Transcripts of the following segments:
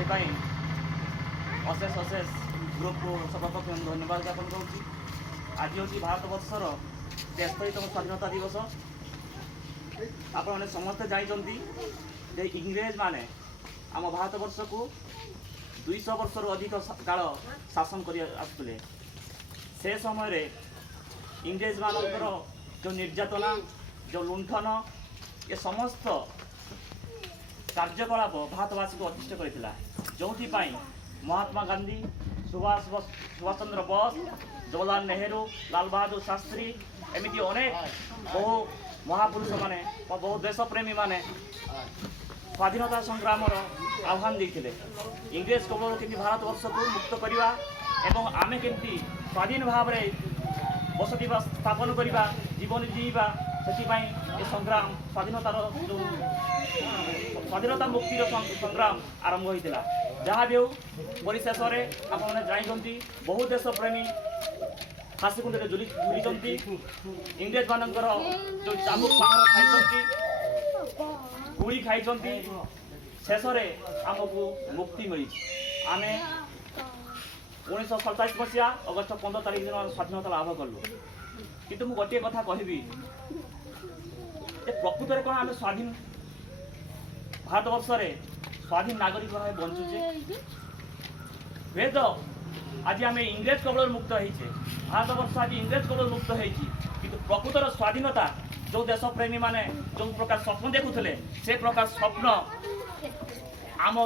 से अशेष अशेष ग्रुप को सर्वप्रथम धन्यवाद ज्ञापन करुँच। आज हूँ भारत वर्षर 73तम स्वाधीनता दिवस। आपने समस्ते जानते इंग्रेज माने आम भारत वर्ष को 200 वर्ष अधिक काल शासन कर से समय इंग्रेज मानकर जो निर्यातना जो लुंठन ये समस्त कार्यकलाप भारतवासी को अतिष्ठ करथिला। जोथि महात्मा गांधी, सुभाष चंद्र बोस, जवाहरलाल नेहरू, लाल बहादुर शास्त्री एमती अनेक बहु महापुरुष माने बहु देशप्रेमी माने स्वाधीनता संग्राम आह्वान देते। इंग्रेज कबल के भारत वर्ष को मुक्त करवा एवं आमे केमती स्वाधीन भाव में बसति स्थापन करवा जीवन जीवा से संग्राम स्वाधीनतार जो स्वाधीनता मुक्तिर संग्राम आरंभ होता। जहाँ भी हो परिशेष में आपने जानते बहु देशप्रेमी फाँसीकुंडे झुली इंग्रेज मानकर जो चामुक पाहाड़ खाई गुड़ी खाई शेष आमको मुक्ति मिली। आम 1947 मसीहा अगस्ट 15 तारीख दिन स्वाधीनता लाभ कलु। किंतु मु गोटे कथा कहबी प्रकृत में कौन आम स्वाधीन भारत वर्ष स्वाधीन नागरिक भाव बंचुचे हे तो आज आम इंग्रेज कबल मुक्त होइछे। भारत वर्ष आज इंग्रेज कबल मुक्त होइछि किंतु प्रकृतर स्वाधीनता जो देशप्रेमी माने जो प्रकार स्वप्न देखुले से प्रकार स्वप्न आम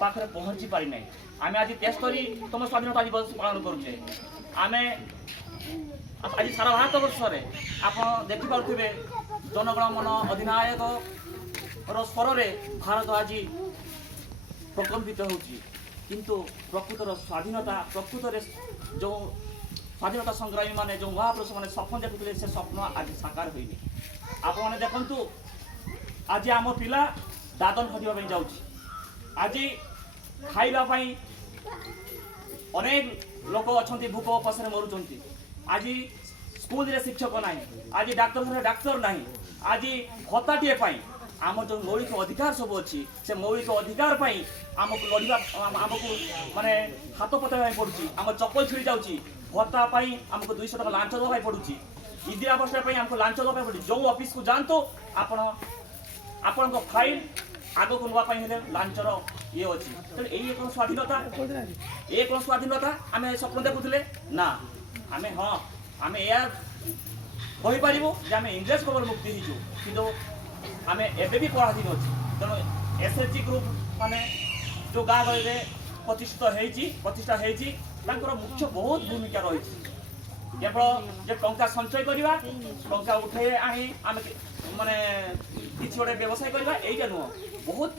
पाखे पहुँची पारि ना। आम आज 73तम स्वाधीनता दिवस पालन करुचे। आम आज सारा भारत वर्ष आप देखिपे जनगण मन अधिनायक स्वर में भारत आज प्रकम्पित होची। किंतु प्रकृतर स्वाधीनता प्रकृत जो स्वाधीनता संग्रामी माने जो महापुरुष माने स्वप्न देखुले से स्वप्न आज साकार होइनी। आप मैंने देखु आज आम पिला दादन खटिया जाऊँगी। आज खाइबाई अनेक लोक अच्छा भूक उपास मरुंच। आज स्कूल रे शिक्षक ना, आज डाक्तर डाक्तर ना, आज भत्ताटे आम जो मौलिक अधिकार सब अच्छी से मौलिक अधिकार आमको लड़वा आमको माने हाथ पताई पड़ुची। आम चप्पल छिड़ी जाऊँगी भत्ता आमको 200 टका लांच दवाई पड़ुची। इंदिरा आवास आमको लांच दवाई पड़ुची। जो ऑफिस को जातु आपण फाइल आग को नापे लांचर ये अच्छी। तो ये कौन स्वाधीनता, ये कौन स्वाधीनता आम स्वप्न देखुले ना। आम हाँ आम यार कहीपर आम इंग्रेज कबल मुक्ति हो कि आम एबे भी पराधीन अच्छी। तेणु एसएचजी ग्रुप माने जो गाँ गहली प्रतिष्ठा होती मुख्य बहुत भूमिका रही। केवल जे टंका संचय करवा टंका उठे आनी आम माने किसी गोटे व्यवसाय करवा यहीटा नुह बहुत